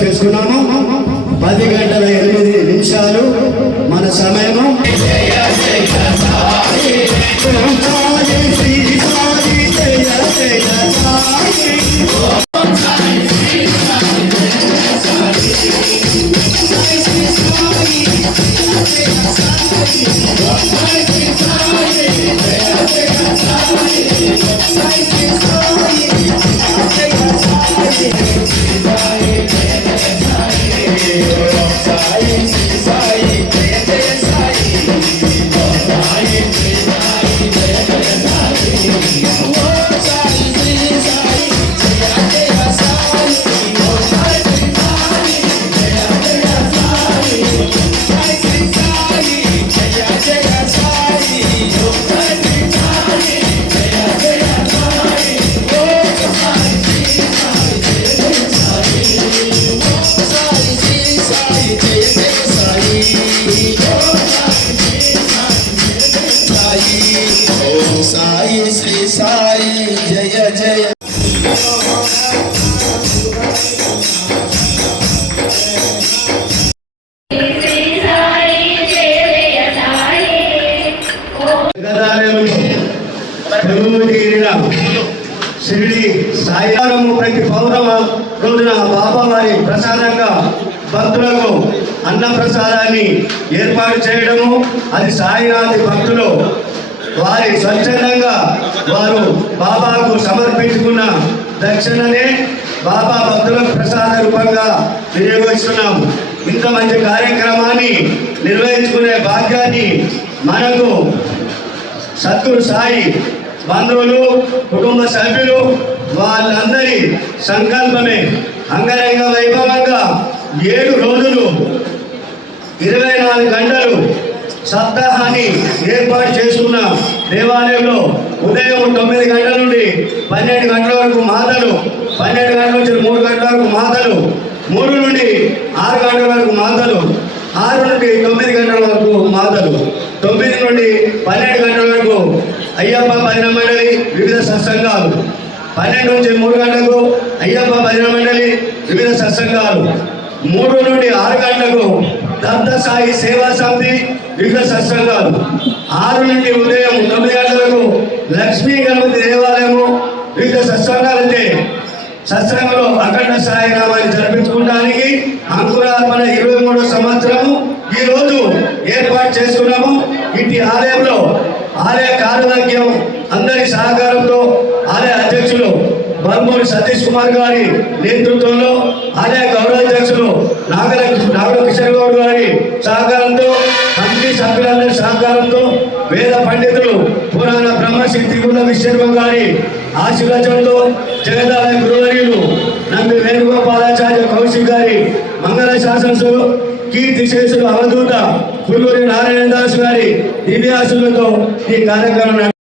చేసుకున్నాము 10:08 మన సమయము. షిరిడి సాయిరాము ప్రతి పౌర్ణమ రోజున బాబావారి ప్రసాదంగా భక్తులకు అన్న ప్రసాదాన్ని ఏర్పాటు చేయడము, అది సాయినాథి భక్తులు వారి స్వచ్ఛందంగా వారు బాబాకు సమర్పించుకున్న దక్షిణనే బాబా భక్తులకు ప్రసాద రూపంగా వినియోగిస్తున్నాము. ఇంత మంచి కార్యక్రమాన్ని నిర్వహించుకునే భాగ్యాన్ని మనకు సద్గురు సాయి బంధువులు, కుటుంబ సభ్యులు వాళ్ళందరి సంకల్పమే. అంగరంగ వైభవంగా 7 రోజులు 24 గంటలు సప్తాహాన్ని ఏర్పాటు చేసుకున్న దేవాలయంలో ఉదయం 9 గంటల నుండి 12 గంటల వరకు మాతలు, 12 గంటల నుంచి 3 గంటల వరకు మాతలు, 3 నుండి 6 గంటల వరకు మాతలు, 6 నుండి 9 గంటల 9 నుండి 12 గంటల వరకు అయ్యప్ప భజన మండలి వివిధ సత్సంగాలు, 12 నుంచి 3 గంటలకు అయ్యప్ప భజన మండలి వివిధ సత్సంగాలు, 3 నుండి 6 గంటలకు దత్త సాయి సేవా సమితి వివిధ సత్సంగాలు, 6 నుండి ఉదయం 9 గంటలకు లక్ష్మీ గణపతి దేవాలయము వివిధ సత్సంగాలైతే సత్సంగంలో అఖండ సాయి నామాన్ని జరిపించుకోవడానికి అంకురార్పణ 23వ సంవత్సరము ఈ రోజు ఏర్పాటు చేసుకున్నాము. ఇటు ఆలయంలో ఆలయ కార్యవర్గం అందరి సహకారంతో ఆలయ అధ్యక్షులు బర్మూరి సతీష్ కుమార్ గారి నేతృత్వంలో, ఆలయ గౌరవాధ్యక్షులు నాగర కిషోర్ గౌడ్ గారి సహకారంతో, కమిటీ సభ్యులందరి సహకారంతో, వేద పండితులు పురాణ బ్రహ్మశ్రీ త్రిగుణ విశ్వ గారి ఆశీర్వచనంతో, జగదాలయ గురువర్యులు నంబి వేణుగోపాలాచార్య కౌశిక్ గారి మంగళ శాసనసులు, కీర్తి శేషులు అవధూత పుల్లూరి నారాయణ దాస్ గారి దివ్యాసులతో ఈ కార్యక్రమం